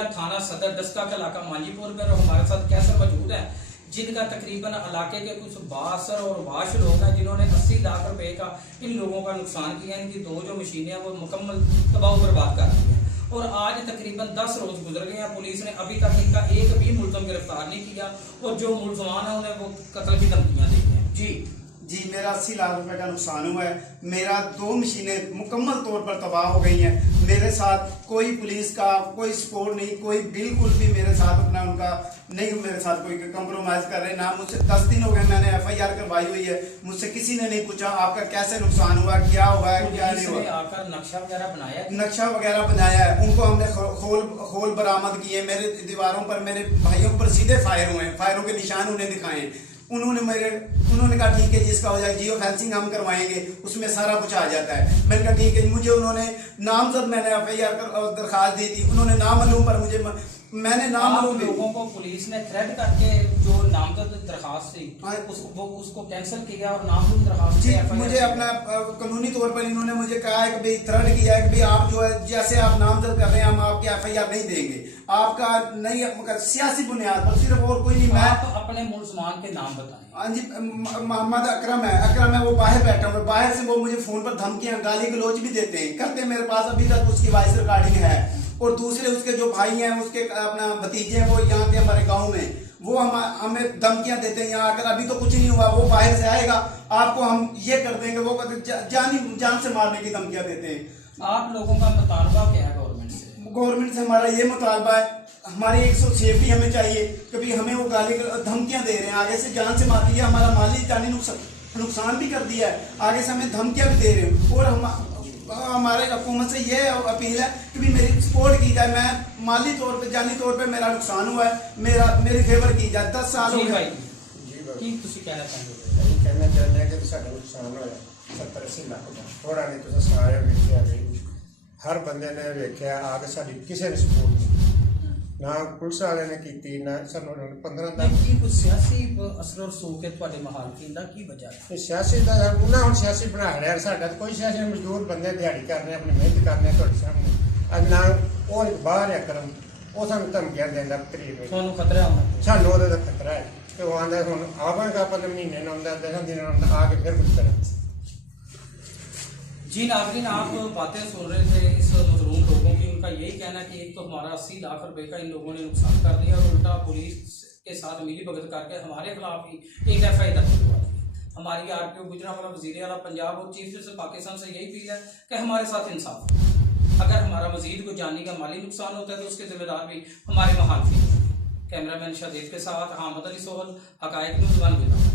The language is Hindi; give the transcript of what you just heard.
हैं थाना सदर डस्का का इलाका मांजीपुर में, और हमारे साथ कैसर मौजूद है जिनका तकरीबन इलाके के कुछ बासर और वाश लोग हैं जिन्होंने 80 लाख रुपए का इन लोगों का नुकसान किया। इनकी 2 जो मशीनें हैं वो मुकम्मल तबाह बर्बाद कर दी हैं, और आज तकरीबन 10 रोज गुजर गए हैं। पुलिस ने अभी तक इनका एक भी मुलजम गिरफ्तार नहीं किया, और जो मुलजमान है उन्हें वो कत्ल की धमकियां दी हैं। जी मेरा 80 लाख रुपए का नुकसान हुआ है। मेरा 2 मशीनें मुकम्मल तौर पर तबाह हो गई हैं। मेरे साथ कोई पुलिस का कोई सपोर्ट नहीं, कोई बिल्कुल भी मेरे साथ अपना उनका नहीं, मेरे साथ कोई कंप्रोमाइज कर रहे ना। मुझसे 10 दिन हो गए, मैंने FIR करवाई हुई है। मुझसे किसी ने नहीं पूछा आपका कैसे नुकसान हुआ, क्या हुआ है, क्या नहीं हुआ। आकर नक्शा वगैरह बनाया है। उनको हमने खोल बरामद किए। मेरे दीवारों पर मेरे भाइयों पर सीधे फायर हुए, फायरों के निशान उन्हें दिखाए। उन्होंने कहा ठीक है जिसका हो जाए, जियो फेंसिंग हम करवाएंगे, उसमें सारा कुछ आ जाता है। मैंने कहा ठीक है। मुझे उन्होंने नामजद, मैंने FIR दरखास्त दी थी, उन्होंने नामालूम पर मुझे, मैंने नामालूम लोगों को पुलिस ने थ्रेट करके जो नामजद दरखास्त थी उसको कैंसिल किया और नामजद दरखास्त जी मुझे अपना कानूनी तौर पर इन्होंने मुझे कहा है कि भाई थ्रेट किया है कि भाई आप जो है जैसे आप नामजद कर रहे हैं हम आपकी FIR नहीं देंगे, आपका नहीं, मगर सियासी बुनियाद पर सिर्फ, और कोई नहीं। मैं अपने मुलजमान के नाम बताएं। हाँ जी, मोहम्मद अकरम है, वो बाहर बैठा हुआ है। बाहर से वो मुझे फोन पर धमकियां गाली गलौज भी देते हैं, करते हैं। मेरे पास अभी तक उसकी वॉइस रिकॉर्डिंग है। और दूसरे उसके जो भाई हैं, उसके अपना भतीजे हैं, वो यहाँ के हमारे गांव में, वो हमें धमकियां देते हैं यहाँ आकर। अभी तो कुछ नहीं हुआ, वो बाहर से आएगा आपको हम ये कर देंगे, वो जान से मारने की धमकियां देते हैं। आप लोगों का मुतालबा क्या है गवर्नमेंट से? गवर्नमेंट से हमारा ये मुतालबा है, हमारी 106 भी हमें चाहिए, क्योंकि हमें वो गाली धमकियां दे रहे हैं, आगे से जान से मार रही है, हमारा माली जानी नुकसान भी कर दिया है, आगे से हमें धमकियां भी दे रहे हैं। और हमारे हुकूमत से ये अपील है कि भी मेरी सपोर्ट की जाए। मैं माली तौर पे, जानी तौर पे मेरा नुकसान हुआ है, मेरी फेवर की जाए। 10 साल हो गए। कहना चाहते हैं कि साਡਾ नुकसान होया 70-80 लाख का, थोड़ा नहीं तुम सारे वेख्या गई, हर बंदे ने वेख्या, आगे साडी किसी ने सपोर्ट नहीं, ना पुलिस वाले ने की, ना सानू 15 दिन की कुछ सियासी असर और सूख है ਤੁਹਾਡੇ ਮਾਹੌਲ ਦਾ ਕੀ ਵਜ੍ਹਾ ਹੈ? सियासी का उन्हें हम सियासी बना लिया। साਡਾ कोई सियासी मजदूर बंदे दिहाड़ी कर रहे, अपनी मेहनत कर रहे ਤੁਹਾਡੇ सामने। अज ना वो बाहर है करम, वो सानू धमकियां देंदा करीब, ਤੁਹਾਨੂੰ ਖਤਰਾ ਹੋਣਾ सानू ਉਹਦਾ खतरा है। तो वो आंदा हुण आवांगा 15 महीने ना आंदा 10 दिन ना आके फिर कुछ करें। जी नाज़रीन, आप बातें सुन रहे थे इस मजलूम लोगों की। उनका यही कहना कि एक तो हमारा 80 लाख रुपए का इन लोगों ने नुकसान कर दिया, और उल्टा पुलिस के साथ मिली भगत करके हमारे खिलाफ ही एक FIR दर्ज करवा दी। हमारी RTO गुजरांवाला वज़ीर आला पंजाब और चीफ जस्टिस पाकिस्तान से यही अपील है कि हमारे साथ इंसाफ हो। अगर हमारा मजीद को जानी का माली नुकसान होता है तो उसके जिम्मेदार भी हमारे महालफी। कैमरामैन शादेद के साथ अहमद अली सोहल, हकायक न्यूज़ 1 गुजरांवाला।